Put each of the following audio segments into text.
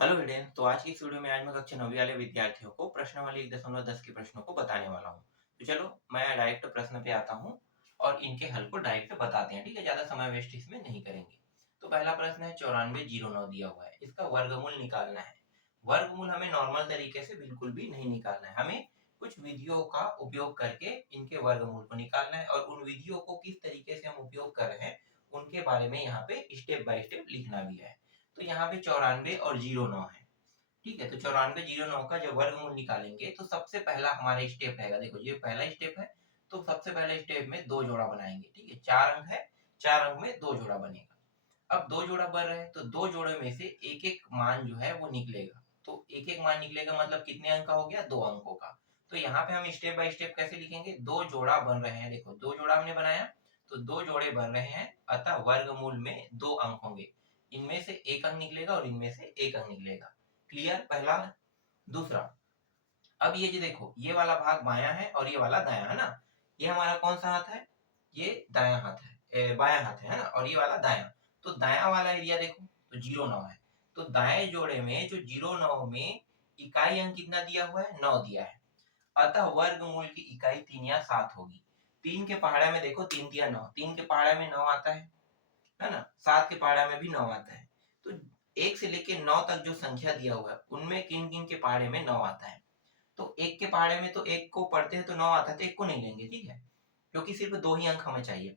Hello student. तो आज की इस वीडियो में आज मैं कक्षा 9वीं वाले विद्यार्थियों को प्रश्नावली 1.10 के प्रश्नों को बताने वाला हूँ। तो चलो मैं डायरेक्ट प्रश्न पे आता हूँ और इनके हल को डायरेक्ट बताते हैं। ठीक है, ज्यादा समय वेस्ट इसमें नहीं करेंगे। तो पहला प्रश्न है 9409 दिया हुआ है, इसका वर्गमूल निकालना है। वर्गमूल हमें नॉर्मल तरीके से बिल्कुल भी नहीं निकालना है, हमें कुछ विधियों का उपयोग करके इनके वर्गमूल को निकालना है और उन विधियों को किस तरीके से हम उपयोग कर रहे हैं उनके बारे में यहाँ पे स्टेप बाय स्टेप लिखना भी है। तो यहाँ पे 94 और 09 है। ठीक है, तो 9409 का जब वर्गमूल निकालेंगे तो सबसे पहला हमारा स्टेप रहेगा। देखो ये पहला स्टेप है, तो सबसे पहले स्टेप में दो जोड़ा बनाएंगे। ठीक है, 4 अंक है, 4 अंक में दो जोड़ा बनेगा। अब दो जोड़ा बन रहे हैं तो दो जोड़े में से एक एक मान जो है वो निकलेगा। तो एक एक मान निकलेगा मतलब कितने अंक का हो गया, 2 अंकों का। तो यहाँ पे हम स्टेप बाय स्टेप कैसे लिखेंगे, दो जोड़ा बन रहे हैं। देखो दो जोड़ा हमने बनाया, तो दो जोड़े बन रहे हैं, अतः वर्गमूल में 2 अंक होंगे। इनमें से एक अंक निकलेगा और इनमें से एक अंक निकलेगा। क्लियर, पहला। दूसरा, अब ये जो देखो ये वाला भाग बायां है और ये वाला दायां है ना। ये हमारा कौन सा हाथ है, ये दायां हाथ है, बायां हाथ है ना, और ये वाला दायां। तो दायां वाला एरिया देखो तो 09 है। तो दाएं जोड़े में जो 09 में इकाई अंक कितना दिया हुआ है, 9 दिया है। अतः वर्गमूल की इकाई 3 या 7 होगी। 3 के पहाड़ा में देखो 3 दिया 9, 3 के पहाड़ा में 9 आता है ना। 7 के पहाड़ा में भी 9 आता है। तो 1 से लेके 9 तक जो संख्या दिया हुआ है उनमें किन किन के पहाड़े में 9 आता है। तो 1 के पहाड़े में तो 1 को पढ़ते हैं तो 9 आता है, तो 1 को नहीं लेंगे। ठीक है, क्योंकि सिर्फ 2 ही अंक हमें चाहिए।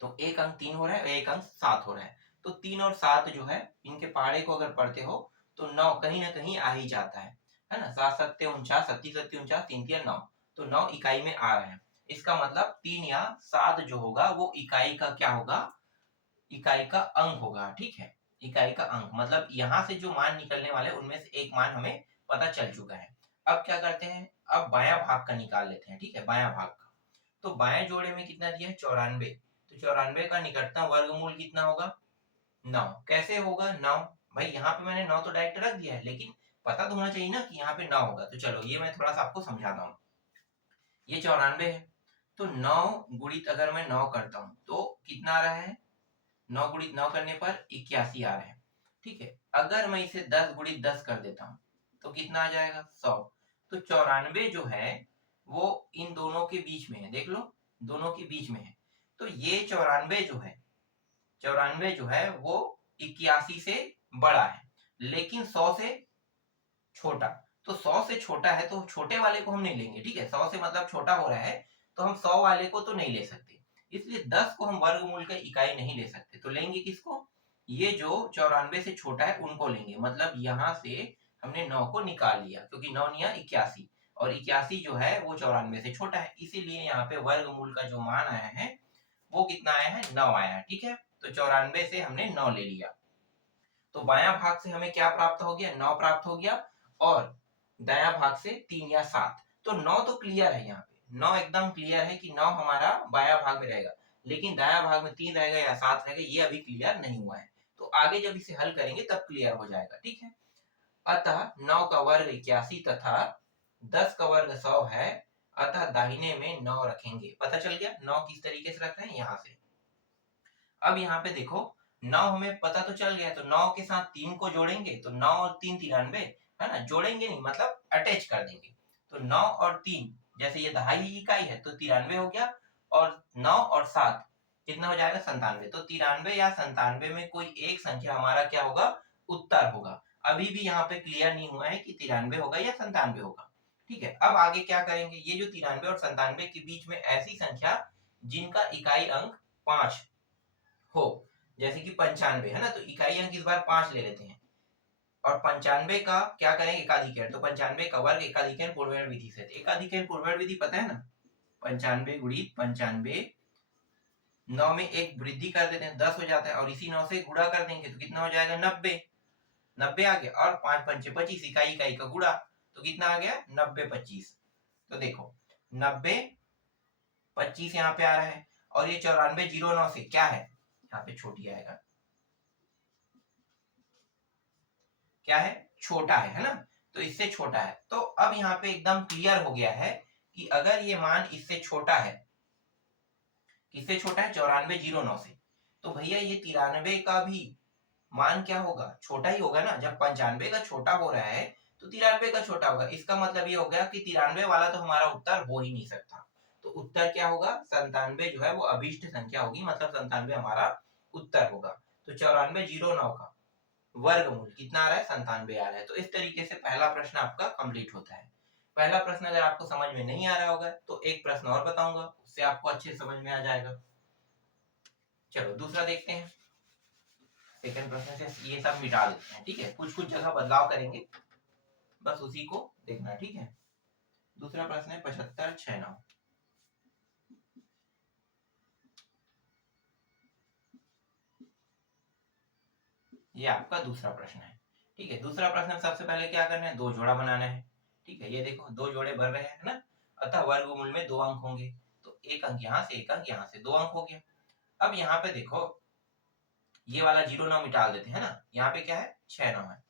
तो एक अंक 3 हो रहा है और एक अंक 7 हो रहा है। तो 3 और 7 जो है इनके पहाड़े को अगर पढ़ते हो तो 9 कहीं ना कहीं आ ही जाता है ना। 7 सत्ते 49, 37 सत्ते 49, 3 तिया 9। तो 9 इकाई में आ रहे हैं। इसका मतलब 3 या 7 जो होगा वो इकाई का क्या होगा, इकाई का अंक होगा। ठीक है, इकाई का अंक मतलब यहाँ से जो मान निकलने वाले उनमें से एक मान हमें पता चल चुका है। अब क्या करते हैं, अब बायां भाग का निकाल लेते हैं। ठीक है, बायां भाग का। तो बाएं जोड़े में कितना दिया है, 94। तो 94 का निकटतम वर्गमूल कितना होगा, 9। कैसे होगा 9, भाई यहाँ पे मैंने 9 तो डायरेक्ट रख दिया है, लेकिन पता तो होना चाहिए ना कि यहाँ पे 9 होगा। तो चलो ये मैं थोड़ा सा आपको समझाता हूँ। ये 94 है, तो 9 गुणित अगर मैं 9 करता हूँ तो कितना आ रहा है, 9 गुणित 9 करने पर 81 आ रहा है। ठीक है, अगर मैं इसे 10 गुणित 10 कर देता हूँ तो कितना आ जाएगा, 100। तो 94 जो है वो इन दोनों के बीच में है, देख लो दोनों के बीच में है। तो ये 94 जो है, 94 जो है वो 81 से बड़ा है, लेकिन 100 से छोटा। तो 100 से छोटा है तो छोटे वाले को हम नहीं लेंगे। ठीक है, 100 से मतलब छोटा हो रहा है तो हम 100 वाले को तो नहीं ले सकते। इसलिए 10 को हम वर्गमूल का इकाई नहीं ले सकते। तो लेंगे किसको, ये जो 94 से छोटा है उनको लेंगे। मतलब यहाँ से हमने 9 को निकाल लिया, क्योंकि 9 निया 81 और 81 जो है वो 94 से छोटा है। इसीलिए यहाँ पे वर्गमूल का जो मान आया है वो कितना आया है, 9 आया है। ठीक है, तो 94 से हमने 9 ले लिया। तो बायां भाग से हमें क्या प्राप्त हो गया, 9 प्राप्त हो गया, और दायां भाग से 3 या 7। तो 9 तो क्लियर है, यहाँ पे 9 एकदम क्लियर है कि 9 हमारा बायां भाग में रहेगा। लेकिन दायां भाग में 3 रहेगा या 7 रहेगा ये अभी क्लियर नहीं हुआ है। तो आगे जब इसे हल करेंगे तब क्लियर हो जाएगा। ठीक है, अतः 9 का वर्ग 81 तथा 10 का वर्ग 100 है, अतः दाहिने में 9 रखेंगे। पता चल गया 9 किस तरीके से रख रहे हैं, यहाँ से। अब यहाँ पे देखो 9 हमें पता तो चल गया, तो 9 के साथ 3 को जोड़ेंगे तो 9 और 3 93 है ना। जोड़ेंगे नहीं मतलब अटैच कर देंगे। तो 9 और 3 जैसे ये दहाई इकाई है तो 93 हो गया, और 9 और 7 कितना हो जाएगा, 97। तो 93 या 97 में कोई एक संख्या हमारा क्या होगा, उत्तर होगा। अभी भी यहाँ पे क्लियर नहीं हुआ है कि 93 होगा या 97 होगा। ठीक है, अब आगे क्या करेंगे, ये जो 93 और 97 के बीच में ऐसी संख्या जिनका इकाई अंक 5 हो, जैसे कि 95 है ना, तो इकाई अंक इस बार 5 ले लेते हैं। और 95 का क्या करेंगे, एकाधिकरण। तो 95 का वर्ग एकाधिकरण पूर्वण विधि से। एकाधिकरण पूर्वण विधि पता है ना, 95 गुणित 95, 9 में एक वृद्धि कर देते हैं 10 हो जाता है, और इसी 9 से गुणा कर देंगे तो कितना हो जाएगा, 90। 90 आ गया, और 5 पंचे 25, इकाई इकाई का गुणा, तो कितना आ गया, 90 25। तो देखो 90 25 यहाँ पे आ रहा है, और ये 94 09 से क्या है, यहाँ पे छोटी आएगा, क्या है, छोटा है ना। तो इससे छोटा है। तो अब यहाँ पे एकदम क्लियर हो गया है कि अगर ये मान इससे छोटा है, किससे छोटा है, 9409 से, तो भैया ये 93 का भी मान क्या होगा, छोटा ही होगा ना। जब 95 का छोटा हो रहा है तो 93 का छोटा होगा। इसका मतलब ये हो गया कि 93 वाला तो हमारा उत्तर हो ही नहीं सकता। तो उत्तर क्या होगा, 97 जो है वो अभिष्ट संख्या होगी, मतलब 97 हमारा उत्तर होगा। तो 9409 का वर्गमूल कितना आ रहा है, 97 आ रहा है। तो इस तरीके से पहला प्रश्न आपका कंप्लीट होता है। पहला प्रश्न अगर आपको समझ में नहीं आ रहा होगा तो एक प्रश्न और बताऊंगा, उससे आपको अच्छे समझ में आ जाएगा। चलो दूसरा देखते हैं। सेकंड प्रश्न से ये सब मिटा देते हैं, ठीक है। कुछ कुछ जगह बदलाव करेंगे, बस उसी को देखना, ठीक है। दूसरा प्रश्न है 7569। ये आपका दूसरा प्रश्न है, ठीक है। दूसरा प्रश्न सबसे पहले क्या करना है, दो जोड़ा बनाना है, ठीक है। ये देखो दो जोड़े बन रहे हैं ना, अतः वर्गमूल में 2 अंक होंगे। तो एक अंक यहाँ से, एक अंक यहाँ से, 2 अंक हो गया। अब यहाँ पे देखो ये वाला 0 9 मिटा देते हैं ना, यहाँ पे क्या है 6 9 है।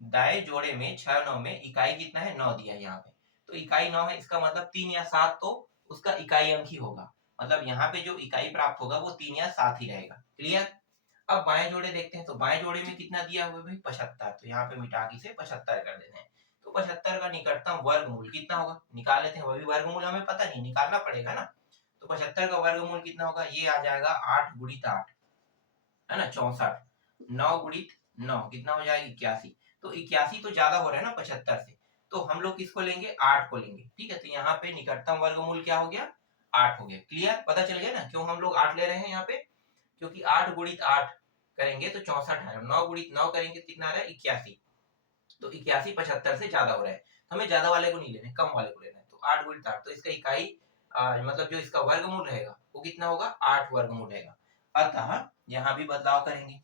दाएं जोड़े में 6 9 में इकाई कितना है, 9 दिया है यहाँ पे। तो इकाई 9 है, इसका मतलब 3 या 7 तो उसका इकाई अंक ही होगा। मतलब यहाँ पे जो इकाई प्राप्त होगा वो 3 या 7 ही रहेगा। क्लियर। अब बाएं जोड़े देखते हैं, तो बाएं जोड़े में कितना दिया हुआ है भाई, 75। तो यहाँ पे मिटा के से 75 कर देते हैं। तो 75 का निकटतम वर्गमूल कितना होगा, निकाल लेते हैं। वही वर्गमूल हमें पता नहीं, निकालना पड़ेगा ना। तो 75 का वर्गमूल कितना होगा, ये आ जाएगा 8 गुणित 8, है ना 64। 9 गुणित 9 कितना हो जाएगा, 81। तो 81 तो ज्यादा हो रहा है ना 75 से, तो हम लोग किसको लेंगे, 8 को लेंगे, ठीक है। तो यहाँ पे निकटतम वर्गमूल क्या हो गया, 8 हो गया। क्लियर, पता चल गया ना क्यों हम लोग 8 ले रहे हैं यहाँ पे, क्योंकि 8 गुणित 8 करेंगे तो 64 है, 9 गुणित 9 करेंगे तो कितना आ रहा है, 81। तो 81 75 से ज्यादा हो रहा है, तो हमें ज्यादा वाले को नहीं लेना है, कम वाले को लेना है। तो 8 गुणित 8, तो इसका इकाई मतलब जो इसका वर्गमूल रहेगा वो कितना होगा, 8 वर्गमूल रहेगा। अतः यहाँ भी बदलाव करेंगे,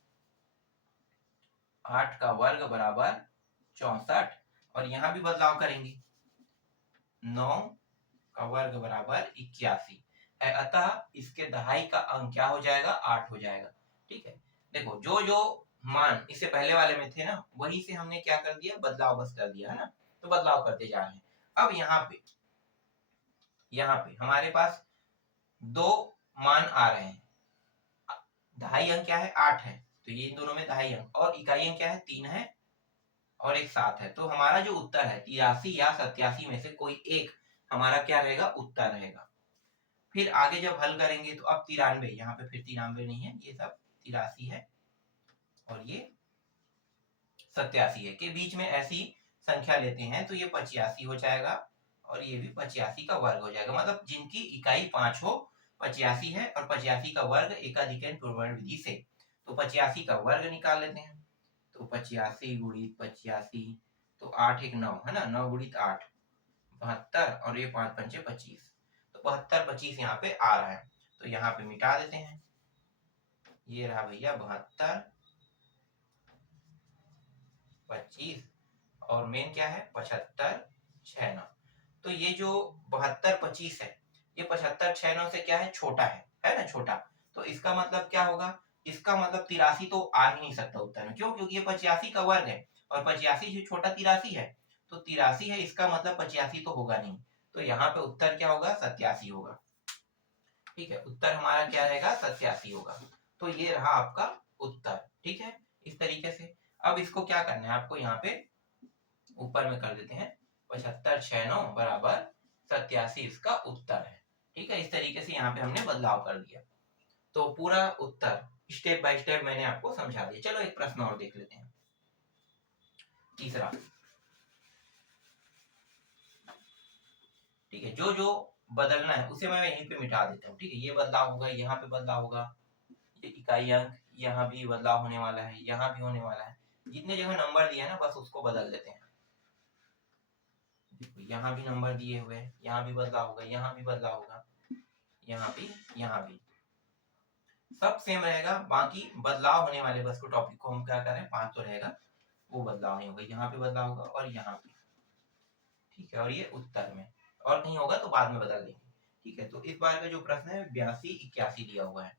8 का वर्ग बराबर 64, और यहाँ भी बदलाव करेंगे, 9 का वर्ग बराबर 81 है। अतः इसके दहाई का अंक क्या हो जाएगा, 8 हो जाएगा, ठीक है। देखो जो जो मान इससे पहले वाले में थे ना, वही से हमने क्या कर दिया, बदलाव बस कर दिया, है ना। तो बदलाव करते जा रहे हैं। अब यहाँ पे हमारे पास दो मान आ रहे हैं। दहाई अंक क्या है, 8 है, तो ये इन दोनों में दहाई अंक, और इकाई अंक क्या है, 3 है और एक 7 है। तो हमारा जो उत्तर है 83 या 87 में से कोई एक हमारा क्या रहेगा, उत्तर रहेगा। फिर आगे जब हल करेंगे तो अब 93, यहाँ पे फिर 93 नहीं है, ये सब 83 है और ये 87 है, के बीच में ऐसी संख्या लेते हैं तो ये 85 हो जाएगा, और ये भी 85 का वर्ग हो जाएगा। मतलब जिनकी इकाई 5 हो, 85 है, और 85 का वर्ग एकाधिकरण पूर्वण विधि से। तो 85 का वर्ग निकाल लेते हैं, तो 85 गुणित 85, तो 8 एक 9 है ना, 9 गुणित 8 72, और ये 5 पंचे 25। तो 72 25 यहाँ पे आ रहा है, तो यहाँ पे मिटा देते हैं। ये रहा भैया 72 25, और मेन क्या है 75 69। तो ये जो 72 25 है, ये 75 69 से क्या है, छोटा है ना, छोटा। तो इसका मतलब क्या होगा, इसका मतलब 83 तो आ ही नहीं सकता उत्तर में। क्यों, क्योंकि ये 85 का वर्ग है, और 85 से छोटा 83 है। तो 83 है, इसका मतलब 85 तो होगा नहीं। तो यहाँ पे उत्तर क्या होगा, 87 होगा, ठीक है। उत्तर हमारा क्या रहेगा, 87 होगा। तो ये रहा आपका उत्तर, ठीक है। इस तरीके से अब इसको क्या करना है आपको, यहाँ पे ऊपर में कर देते हैं, 75 69 बराबर 87 इसका उत्तर है, ठीक है। इस तरीके से यहाँ पे हमने बदलाव कर दिया। तो पूरा उत्तर स्टेप बाय स्टेप मैंने आपको समझा दिया। चलो एक प्रश्न और देख लेते हैं, तीसरा, ठीक है। जो जो बदलना है उसे मैं यहीं पे मिटा देता हूँ, ठीक है। ये बदलाव होगा, यहाँ पे बदलाव होगा, ये इकाई अंक यहाँ भी बदलाव होने वाला है, यहाँ भी होने वाला है। जितने जगह नंबर दिया है ना, बस उसको बदल देते हैं। यहाँ भी नंबर दिए हुए हैं, यहाँ भी बदलाव होगा, यहाँ भी बदलाव होगा, यहाँ भी सब सेम रहेगा। बाकी बदलाव होने वाले बस को टॉपिक को हम क्या करें, 5 तो रहेगा, वो बदलाव नहीं होगा। यहाँ पे बदलाव होगा और यहाँ पे, ठीक है। और ये उत्तर में, और कहीं होगा तो बाद में बदल देंगे, ठीक है। तो इस बार का जो प्रश्न है 82 81 दिया हुआ है,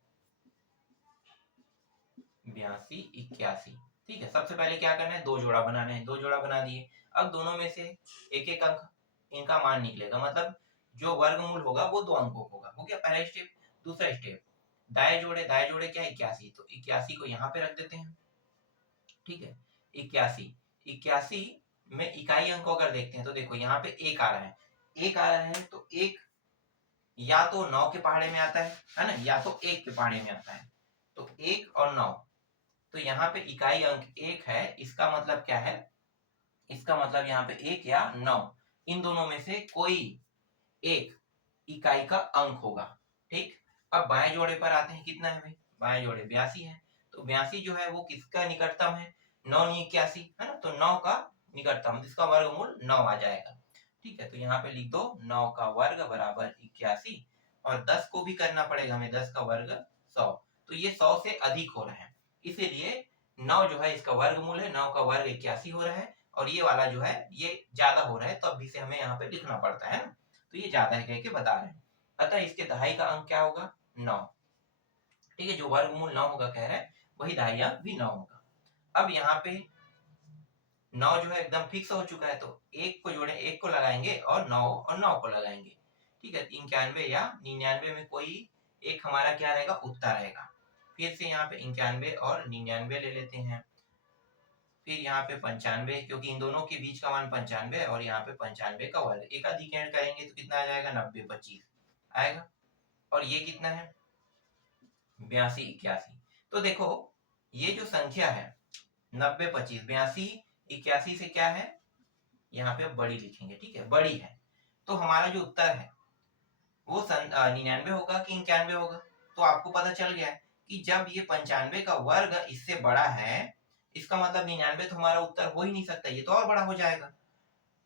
82 81, ठीक है। सबसे पहले क्या करना है, दो जोड़ा बनाना है, दो जोड़ा बना दिए। अब दोनों में से एक एक अंक इनका मान निकलेगा, मतलब जो वर्गमूल होगा वो 2 अंकों का होगा। हो गया पहला स्टेप। दूसरा स्टेप, दाएं जोड़े क्या 81, तो 81 को यहाँ पे रख देते हैं, ठीक है। 81, 81 में इकाई अंक को अगर देखते हैं तो देखो यहाँ पे एक आ रहा है, एक आ रहा है तो एक या तो 9 के पहाड़े में आता है ना, या तो 1 के पहाड़े में आता है। तो 1 और 9, तो यहाँ पे इकाई अंक 1 है, इसका मतलब क्या है, इसका मतलब यहाँ पे 1 या 9, इन दोनों में से कोई एक इकाई का अंक होगा। ठीक, अब बाएं जोड़े पर आते हैं, कितना है भाई, बाएं जोड़े 82 है, तो 82 जो है वो किसका निकटतम है, 9 नी 81 है ना, तो 9 का निकटतम, जिसका वर्गमूल 9 आ जाएगा। ठीक है, तो यहाँ पे लिख दो 9 का वर्ग बराबर 81, और 10 को भी करना पड़ेगा हमें, 10 का वर्ग 100, तो ये 100 से अधिक हो रहा है, इसीलिए 9 जो है इसका वर्गमूल है, 9 का वर्ग 81 हो रहा है, और ये वाला जो है ये ज्यादा हो रहा है, तो अभी से हमें यहाँ पे लिखना पड़ता है ना, तो ये ज्यादा है कह के बता रहे हैं। अतः इसके दहाई का अंक क्या होगा, 9। ठीक है, जो वर्गमूल 9 होगा कह रहे हैं, वही दहाई अंक भी 9 होगा। अब यहाँ पे 9 जो है एकदम फिक्स हो चुका है, तो एक को जोड़े, एक को लगाएंगे और 9 को लगाएंगे। ठीक है, 91 या 99 में कोई एक हमारा क्या रहेगा, उत्तर रहेगा। फिर से यहाँ पे 91 और 99 ले लेते हैं, फिर यहाँ पे 95, क्योंकि इन दोनों के बीच का मान 95 और यहाँ पे 95 का वर्ग, एक अधिक ऐड करेंगे तो कितना आ जाएगा, 90 25 आएगा, और ये कितना है, 82 81। तो देखो ये जो संख्या है 90 25 82 81 से क्या है, यहाँ पे बड़ी लिखेंगे, ठीक है, बड़ी है, तो हमारा जो उत्तर है वो 99 होगा कि 91 होगा। तो आपको पता चल गया है कि जब ये 95 का वर्ग इससे बड़ा है, इसका मतलब 99 तो हमारा उत्तर हो ही नहीं सकता, ये तो और बड़ा हो जाएगा।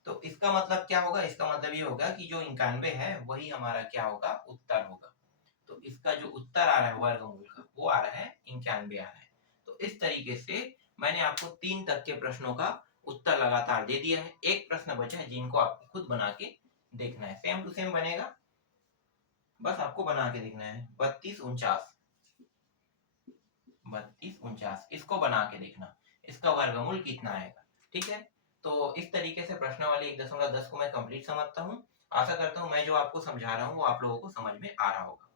तो इसका मतलब क्या होगा, इसका मतलब ये होगा कि जो 91 है वही हमारा क्या होगा, उत्तर होगा। तो इसका जो उत्तर आ रहा है वर्गमूल का, वो आ रहा है 91 आ रहा है। तो इस तरीके से मैंने आपको 3 तक के प्रश्नों का उत्तर लगातार दे दिया है, एक प्रश्न बचा है जिनको आपको खुद बना के देखना है, सेम टू सेम बनेगा, बस आपको बना के देखना है। 32 49, 32 49, इसको बना के देखना, इसका वर्गमूल कितना आएगा। ठीक है, तो इस तरीके से प्रश्नावली 1.10 को मैं कंप्लीट समझता हूँ। आशा करता हूँ मैं जो आपको समझा रहा हूँ वो आप लोगों को समझ में आ रहा होगा।